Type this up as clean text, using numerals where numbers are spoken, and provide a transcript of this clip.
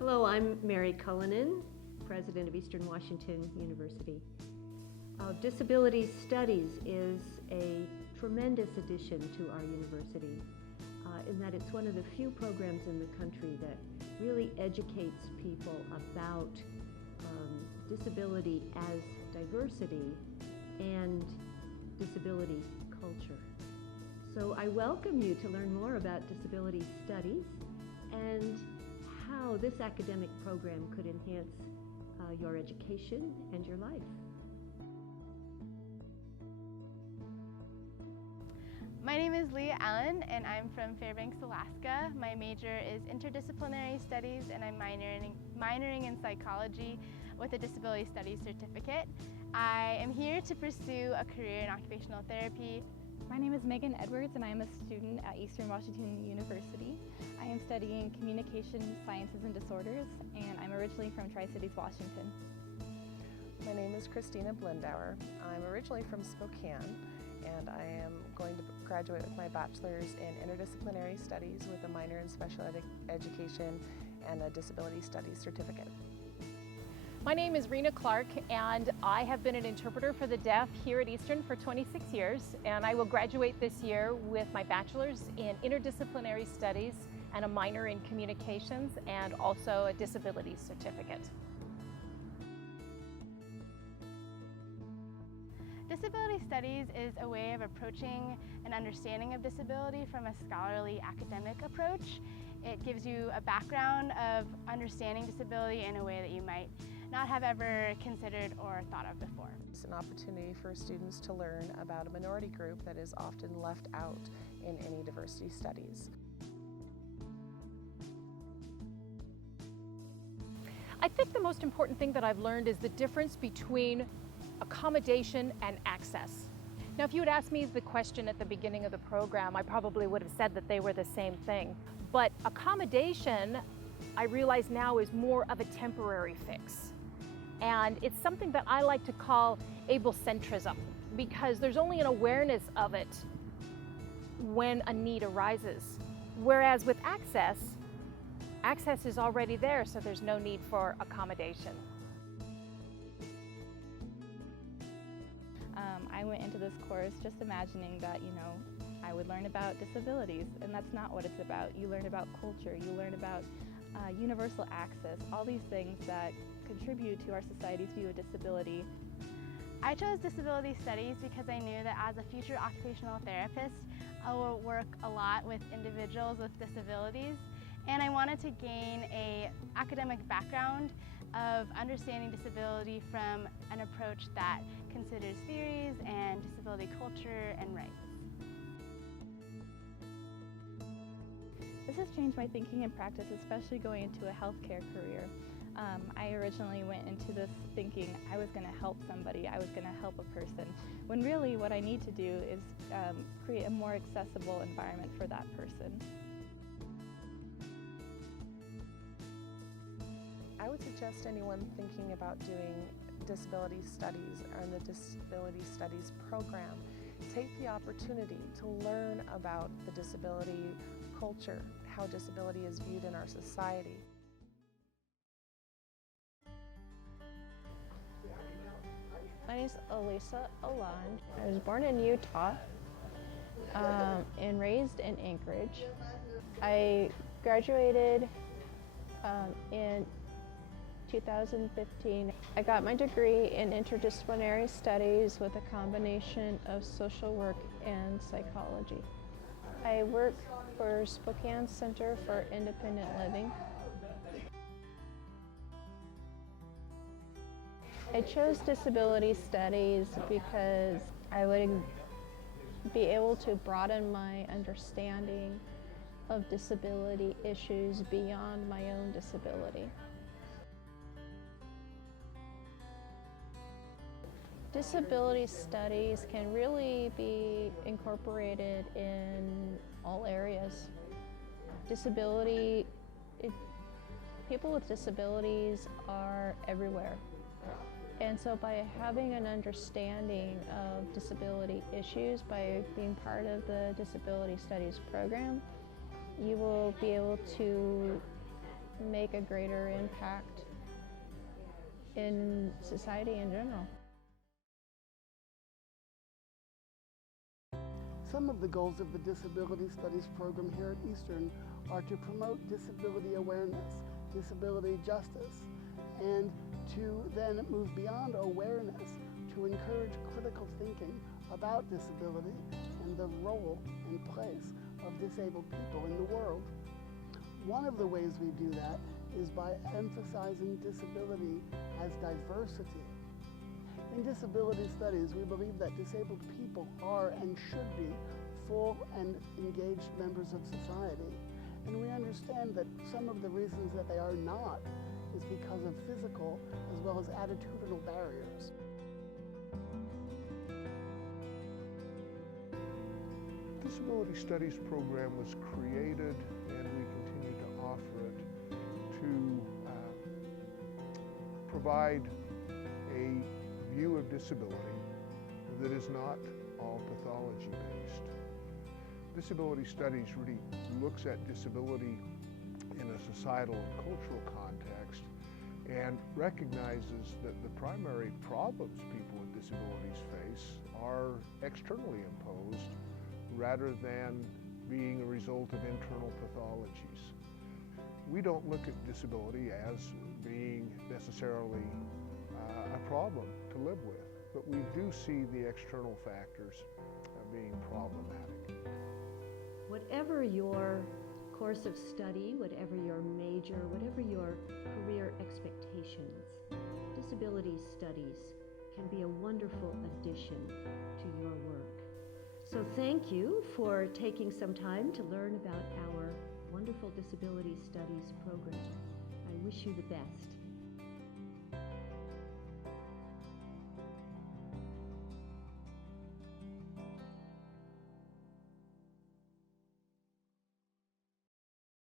Hello, I'm Mary Cullinan, President of Eastern Washington University. Disability Studies is a tremendous addition to our university in that it's one of the few programs in the country that really educates people about disability as diversity and disability culture. So I welcome you to learn more about disability studies and how this academic program could enhance your education and your life. My name is Leah Allen and I'm from Fairbanks, Alaska. My major is interdisciplinary studies and I'm minoring in psychology with a disability studies certificate. I am here to pursue a career in occupational therapy. My name is Megan Edwards and I am a student at Eastern Washington University. I am studying communication sciences and disorders and I'm originally from Tri-Cities, Washington. My name is Christina Blindauer. I'm originally from Spokane and I am going to graduate with my bachelor's in interdisciplinary studies with a minor in special education and a disability studies certificate. My name is Rena Clark and I have been an interpreter for the deaf here at Eastern for 26 years, and I will graduate this year with my bachelor's in interdisciplinary studies and a minor in communications and also a disability certificate. Disability studies is a way of approaching an understanding of disability from a scholarly academic approach. It gives you a background of understanding disability in a way that you might not have ever considered or thought of before. It's an opportunity for students to learn about a minority group that is often left out in any diversity studies. I think the most important thing that I've learned is the difference between accommodation and access. Now, if you had asked me the question at the beginning of the program, I probably would have said that they were the same thing. But accommodation, I realize now, is more of a temporary fix. And it's something that I like to call ablecentrism, because there's only an awareness of it when a need arises. Whereas with access is already there, so there's no need for accommodation. I went into this course just imagining that, I would learn about disabilities, and that's not what it's about. You learn about culture, you learn about universal access, all these things that contribute to our society's view of disability. I chose disability studies because I knew that as a future occupational therapist, I will work a lot with individuals with disabilities, and I wanted to gain an academic background of understanding disability from an approach that considers theories and disability culture and rights. This has changed my thinking and practice, especially going into a healthcare career. I originally went into this thinking I was going to help somebody, I was going to help a person, when really what I need to do is create a more accessible environment for that person. I would suggest anyone thinking about doing disability studies or in the disability studies program take the opportunity to learn about the disability culture, how disability is viewed in our society. My name is Elisa Alon. I was born in Utah and raised in Anchorage. I graduated in 2015. I got my degree in interdisciplinary studies with a combination of social work and psychology. I work for Spokane Center for Independent Living. I chose disability studies because I would be able to broaden my understanding of disability issues beyond my own disability. Disability studies can really be incorporated in all areas. People with disabilities are everywhere. And so by having an understanding of disability issues, by being part of the disability studies program, you will be able to make a greater impact in society in general. Some of the goals of the Disability Studies program here at Eastern are to promote disability awareness, disability justice, and to then move beyond awareness to encourage critical thinking about disability and the role and place of disabled people in the world. One of the ways we do that is by emphasizing disability as diversity. In disability studies, we believe that disabled people are and should be full and engaged members of society. And we understand that some of the reasons that they are not is because of physical as well as attitudinal barriers. The Disability Studies program was created, and we continue to offer it, to provide a view of disability that is not all pathology-based. Disability studies really looks at disability in a societal and cultural context and recognizes that the primary problems people with disabilities face are externally imposed rather than being a result of internal pathologies. We don't look at disability as being necessarily a problem to live with, but we do see the external factors being problematic. Whatever your course of study, whatever your major, whatever your career expectations, disability studies can be a wonderful addition to your work. So thank you for taking some time to learn about our wonderful disability studies program. I wish you the best.